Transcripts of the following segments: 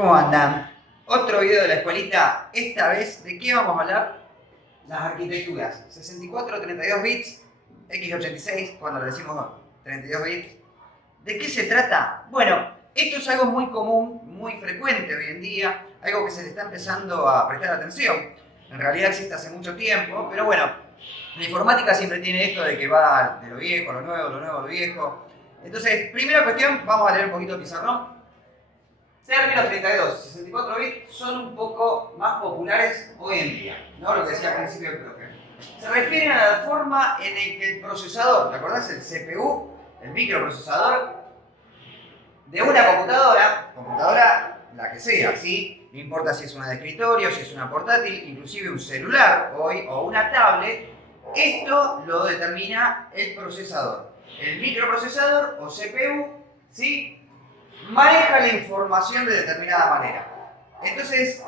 ¿Cómo andan? Otro video de la escuelita. Esta vez, ¿de qué vamos a hablar? Las arquitecturas. 64, 32 bits, x86, cuando le decimos 32 bits. ¿De qué se trata? Bueno, esto es algo muy común, muy frecuente hoy en día, algo que se le está empezando a prestar atención. En realidad existe hace mucho tiempo, pero bueno, la informática siempre tiene esto de que va de lo viejo a lo nuevo, lo nuevo a lo viejo. Entonces, primera cuestión, vamos a leer un poquito el pizarrón. Términos 32 y 64 bits son un poco más populares hoy en día, ¿no? Lo que decía al principio el profe. Se refieren a la forma en la que el procesador, ¿te acordás? El CPU, el microprocesador de una computadora la que sea, ¿sí? No importa si es una de escritorio, si es una portátil, inclusive un celular hoy o una tablet, esto lo determina el procesador. El microprocesador o CPU, ¿sí? Maneja la información de determinada manera. Entonces,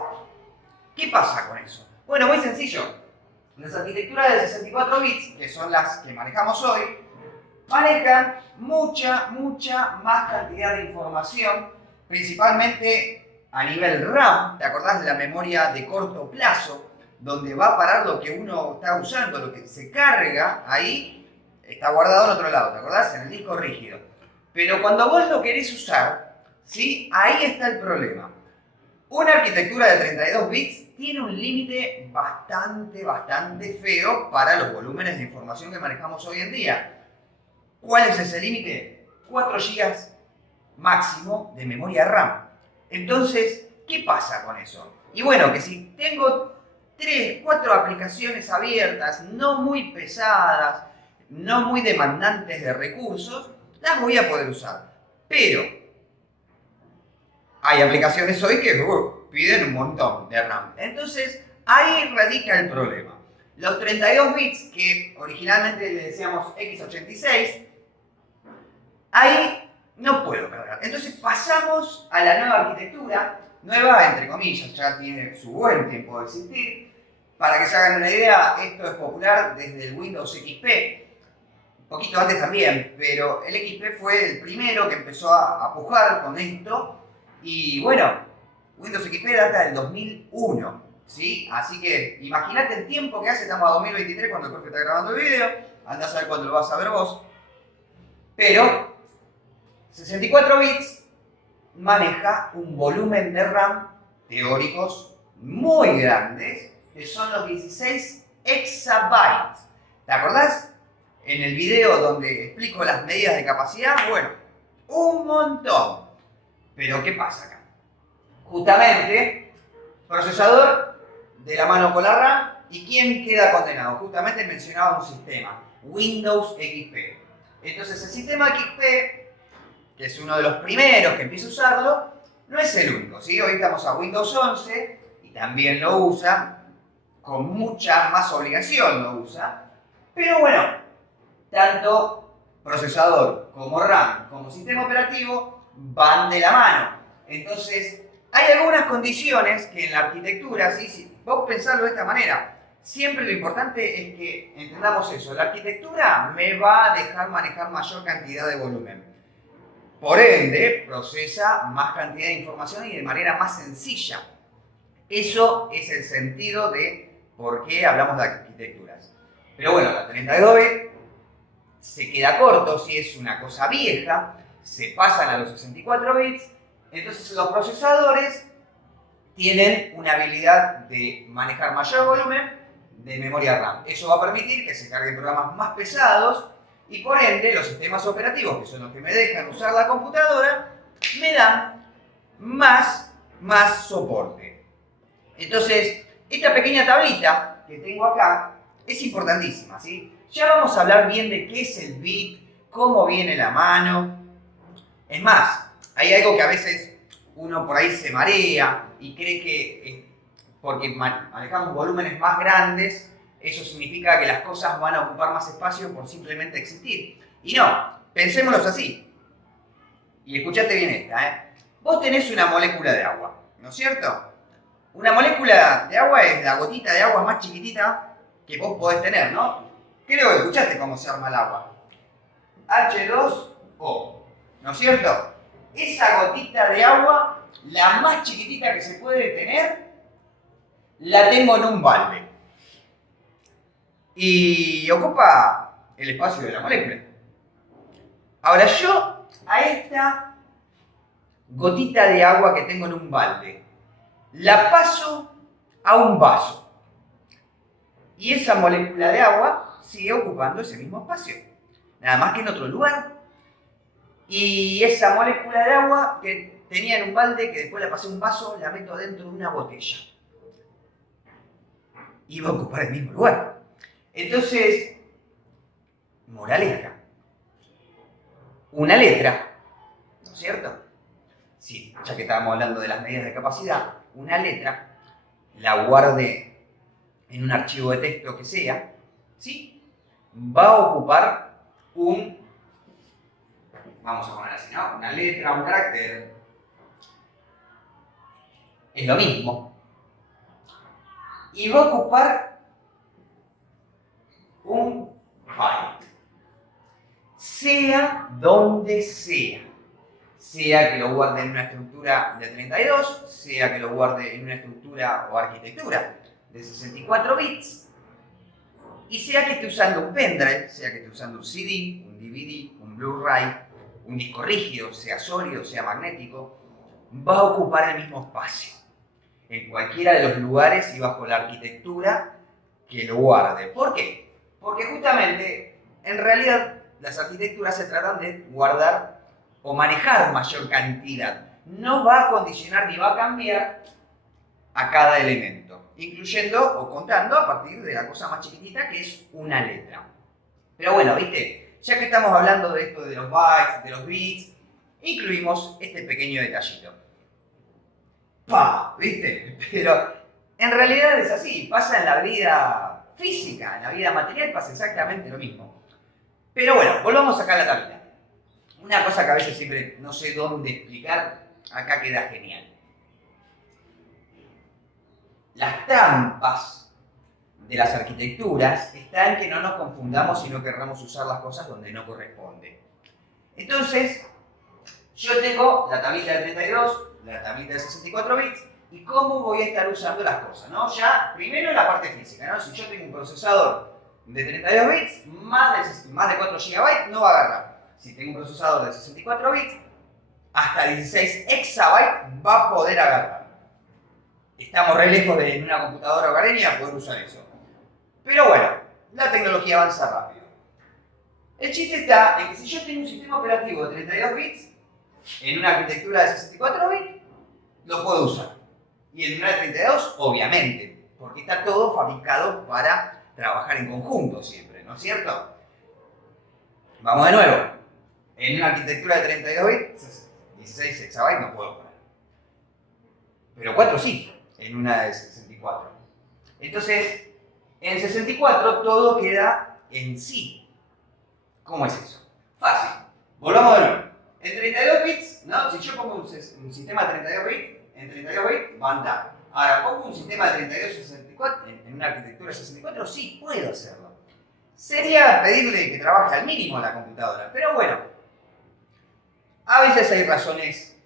¿qué pasa con eso? Bueno, muy sencillo. Las arquitecturas de 64 bits, que son las que manejamos hoy, manejan mucha más cantidad de información, principalmente a nivel RAM. ¿Te acordás de la memoria de corto plazo? Donde va a parar lo que uno está usando, lo que se carga ahí, está guardado en otro lado, ¿te acordás? En el disco rígido. Pero cuando vos lo querés usar, ¿sí? Ahí está el problema. Una arquitectura de 32 bits tiene un límite bastante feo para los volúmenes de información que manejamos hoy en día. ¿Cuál es ese límite? 4 GB máximo de memoria RAM. Entonces, ¿qué pasa con eso? Y bueno, que si tengo 3, 4 aplicaciones abiertas, no muy pesadas, no muy demandantes de recursos, las voy a poder usar. Pero hay aplicaciones hoy que piden un montón de RAM. Entonces, ahí radica el problema. Los 32 bits, que originalmente le decíamos x86, ahí no puedo cargar. Entonces pasamos a la nueva arquitectura, nueva entre comillas, ya tiene su buen tiempo de existir. Para que se hagan una idea, esto es popular desde el Windows XP. Un poquito antes también, pero el XP fue el primero que empezó a pujar con esto. Y bueno, Windows XP data del 2001, ¿sí? Así que imagínate el tiempo que hace, estamos a 2023 cuando el profe está grabando el video, andá a saber cuándo lo vas a ver vos. Pero 64 bits maneja un volumen de RAM teóricos muy grandes, que son los 16 exabytes. ¿Te acordás? En el video donde explico las medidas de capacidad, bueno, un montón. Pero ¿qué pasa acá? Justamente, procesador de la mano con la RAM, ¿y quién queda condenado? Justamente mencionaba un sistema, Windows XP. Entonces el sistema XP, que es uno de los primeros que empieza a usarlo, no es el único, ¿sí? Hoy estamos a Windows 11 y también lo usa, con mucha más obligación lo usa, pero bueno, tanto procesador como RAM como sistema operativo van de la mano. Entonces, hay algunas condiciones que en la arquitectura, ¿sí? Si vos pensarlo de esta manera, siempre lo importante es que entendamos eso. La arquitectura me va a dejar manejar mayor cantidad de volumen. Por ende, procesa más cantidad de información y de manera más sencilla. Eso es el sentido de por qué hablamos de arquitecturas. Pero bueno, la 32 bits se queda corto si es una cosa vieja, se pasan a los 64 bits, entonces los procesadores tienen una habilidad de manejar mayor volumen de memoria RAM. Eso va a permitir que se carguen programas más pesados y por ende los sistemas operativos, que son los que me dejan usar la computadora, me dan más soporte. Entonces, esta pequeña tablita que tengo acá es importantísima, ¿sí? Ya vamos a hablar bien de qué es el bit, cómo viene la mano. Es más, hay algo que a veces uno por ahí se marea y cree que porque manejamos volúmenes más grandes, eso significa que las cosas van a ocupar más espacio por simplemente existir. Y no, pensémoslo así. Y escuchate bien esta, ¿eh? Vos tenés una molécula de agua, ¿no es cierto? Una molécula de agua es la gotita de agua más chiquitita que vos podés tener, ¿no? Creo que escuchaste cómo se arma el agua. H2O, ¿no es cierto? Esa gotita de agua la más chiquitita que se puede tener, la tengo en un balde. Y ocupa el espacio de la molécula. Ahora yo a esta gotita de agua que tengo en un balde, la paso a un vaso. Y esa molécula de agua sigue ocupando ese mismo espacio. Nada más que en otro lugar. Y esa molécula de agua que tenía en un balde, que después la pasé a un vaso, la meto dentro de una botella. Y va a ocupar el mismo lugar. Entonces, moraleja. Una letra, ¿no es cierto? Sí, ya que estábamos hablando de las medidas de capacidad, una letra la guarde en un archivo de texto que sea, ¿sí? Va a ocupar vamos a poner así, ¿no? Una letra, un carácter. Es lo mismo. Y va a ocupar un byte. Sea donde sea. Sea que lo guarde en una estructura de 32, sea que lo guarde en una estructura o arquitectura de 64 bits, y sea que esté usando un pendrive, sea que esté usando un CD, un DVD, un Blu-ray, un disco rígido, sea sólido, sea magnético, va a ocupar el mismo espacio en cualquiera de los lugares y bajo la arquitectura que lo guarde. ¿Por qué? Porque justamente, en realidad, las arquitecturas se tratan de guardar o manejar mayor cantidad. No va a condicionar ni va a cambiar a cada elemento, incluyendo o contando a partir de la cosa más chiquitita que es una letra. Pero bueno, ¿viste? Ya que estamos hablando de esto de los bytes, de los bits, incluimos este pequeño detallito. ¡Pah! ¿Viste? Pero en realidad es así, pasa en la vida física, en la vida material pasa exactamente lo mismo. Pero bueno, volvamos acá a la tablita. Una cosa que a veces siempre no sé dónde explicar, acá queda genial. Las trampas de las arquitecturas está en que no nos confundamos y no querramos usar las cosas donde no corresponde. Entonces, yo tengo la tablita de 32, la tablita de 64 bits, y cómo voy a estar usando las cosas, ¿no? Ya, primero la parte física, ¿no? Si yo tengo un procesador de 32 bits, más de 4 GB no va a agarrar. Si tengo un procesador de 64 bits, hasta 16 exabytes va a poder agarrar. Estamos re lejos de en una computadora hogareña poder usar eso. Pero bueno, la tecnología avanza rápido. El chiste está en que si yo tengo un sistema operativo de 32 bits, en una arquitectura de 64 bits, lo puedo usar. Y en una de 32, obviamente, porque está todo fabricado para trabajar en conjunto siempre, ¿no es cierto? Vamos de nuevo. En una arquitectura de 32 bits, 16 exabytes no puedo poner. Pero 4 sí, en una de 64. Entonces, en 64 todo queda en sí. ¿Cómo es eso? Fácil. Volvamos de nuevo. En 32 bits, ¿no? Si yo pongo un sistema de 32 bits, en 32 bits va a andar. Ahora, pongo un sistema de 32 64, en una arquitectura de 64, sí, puedo hacerlo. Sería pedirle que trabaje al mínimo la computadora, pero bueno, a veces hay razones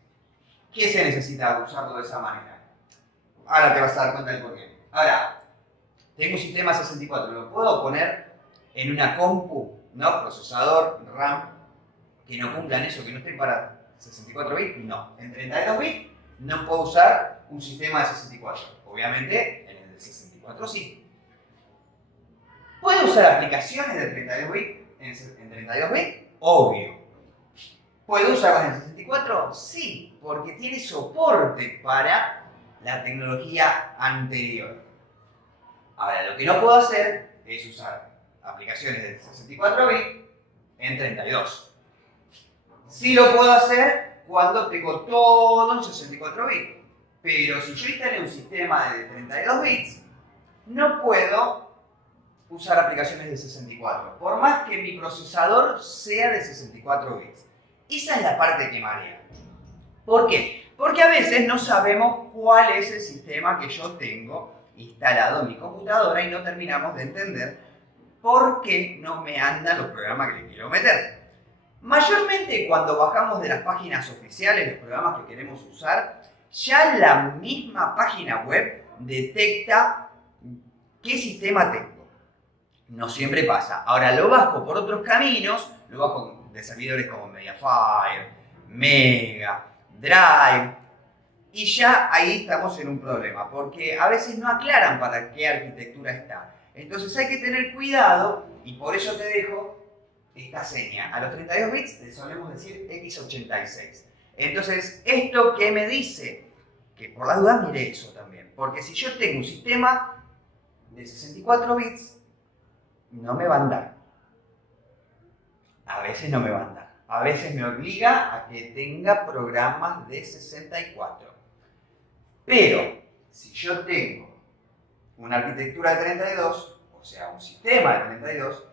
que se necesita usarlo de esa manera. Ahora te vas a dar cuenta del porqué. Ahora, tengo un sistema 64, ¿lo puedo poner en una compu, no? Procesador, RAM, que no cumplan eso, que no esté para 64 bits? No. En 32 bits no puedo usar un sistema de 64. Obviamente, en el de 64 sí. ¿Puedo usar aplicaciones de 32 bits en 32 bits? Obvio. ¿Puedo usarlas en 64? Sí, porque tiene soporte para la tecnología anterior. Ahora, lo que no puedo hacer es usar aplicaciones de 64 bits en 32. Sí lo puedo hacer cuando tengo todo en 64 bits. Pero si yo instalé un sistema de 32 bits, no puedo usar aplicaciones de 64, por más que mi procesador sea de 64 bits. Esa es la parte que marea. ¿Por qué? Porque a veces no sabemos cuál es el sistema que yo tengo instalado en mi computadora y no terminamos de entender por qué no me andan los programas que le quiero meter. Mayormente cuando bajamos de las páginas oficiales los programas que queremos usar, ya la misma página web detecta qué sistema tengo. No siempre pasa. Ahora lo bajo por otros caminos, lo bajo de servidores como Mediafire, Mega, Drive, y ya ahí estamos en un problema, porque a veces no aclaran para qué arquitectura está. Entonces hay que tener cuidado, y por eso te dejo esta seña. A los 32 bits le solemos decir x86. Entonces, ¿esto qué me dice? Que por la duda mire eso también. Porque si yo tengo un sistema de 64 bits, no me va a andar. A veces no me va a andar. A veces me obliga a que tenga programas de 64. Pero, si yo tengo una arquitectura de 32, o sea, un sistema de 32,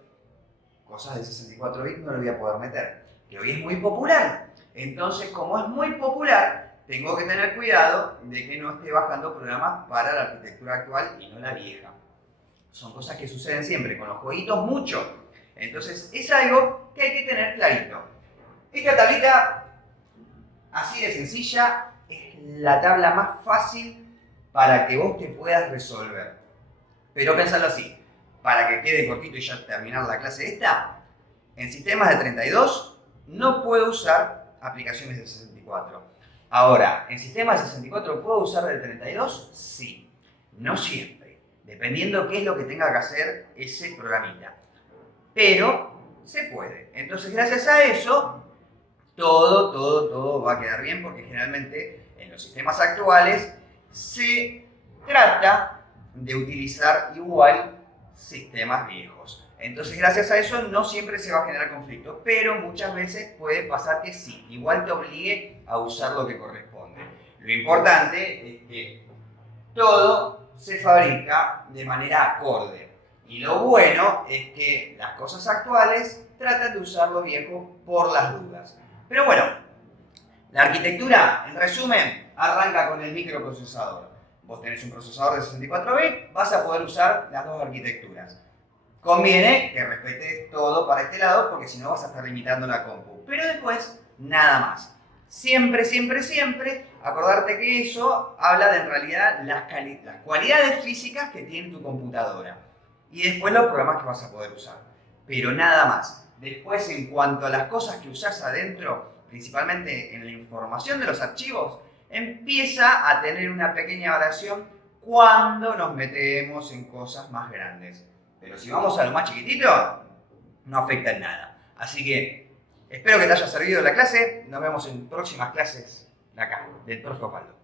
cosas de 64 bits no le voy a poder meter. Que hoy es muy popular. Entonces, como es muy popular, tengo que tener cuidado de que no esté bajando programas para la arquitectura actual y no la vieja. Son cosas que suceden siempre, con los jueguitos mucho. Entonces, es algo que hay que tener clarito. Esta tablita, así de sencilla, es la tabla más fácil para que vos te puedas resolver. Pero pensalo así, para que quede cortito y ya terminar la clase esta, en sistemas de 32 no puedo usar aplicaciones de 64. Ahora, en sistemas de 64 ¿puedo usar de 32? Sí, no siempre, dependiendo qué es lo que tenga que hacer ese programita. Pero se puede. Entonces, gracias a eso, todo va a quedar bien, porque generalmente en los sistemas actuales se trata de utilizar igual sistemas viejos. Entonces, gracias a eso no siempre se va a generar conflicto, pero muchas veces puede pasar que sí, igual te obligue a usar lo que corresponde. Lo importante es que todo se fabrica de manera acorde. Y lo bueno es que las cosas actuales tratan de usar lo viejo por las dudas. Pero bueno, la arquitectura, en resumen, arranca con el microprocesador. Vos tenés un procesador de 64 bits, vas a poder usar las dos arquitecturas. Conviene que respetes todo para este lado, porque si no vas a estar limitando la compu. Pero después, nada más. Siempre, acordarte que eso habla de en realidad las cualidades físicas que tiene tu computadora. Y después los programas que vas a poder usar. Pero nada más. Después, en cuanto a las cosas que usás adentro, principalmente en la información de los archivos, empieza a tener una pequeña variación cuando nos metemos en cosas más grandes. Pero si vamos a lo más chiquitito, no afecta en nada. Así que espero que te haya servido la clase. Nos vemos en próximas clases de acá, del profe Osvaldo.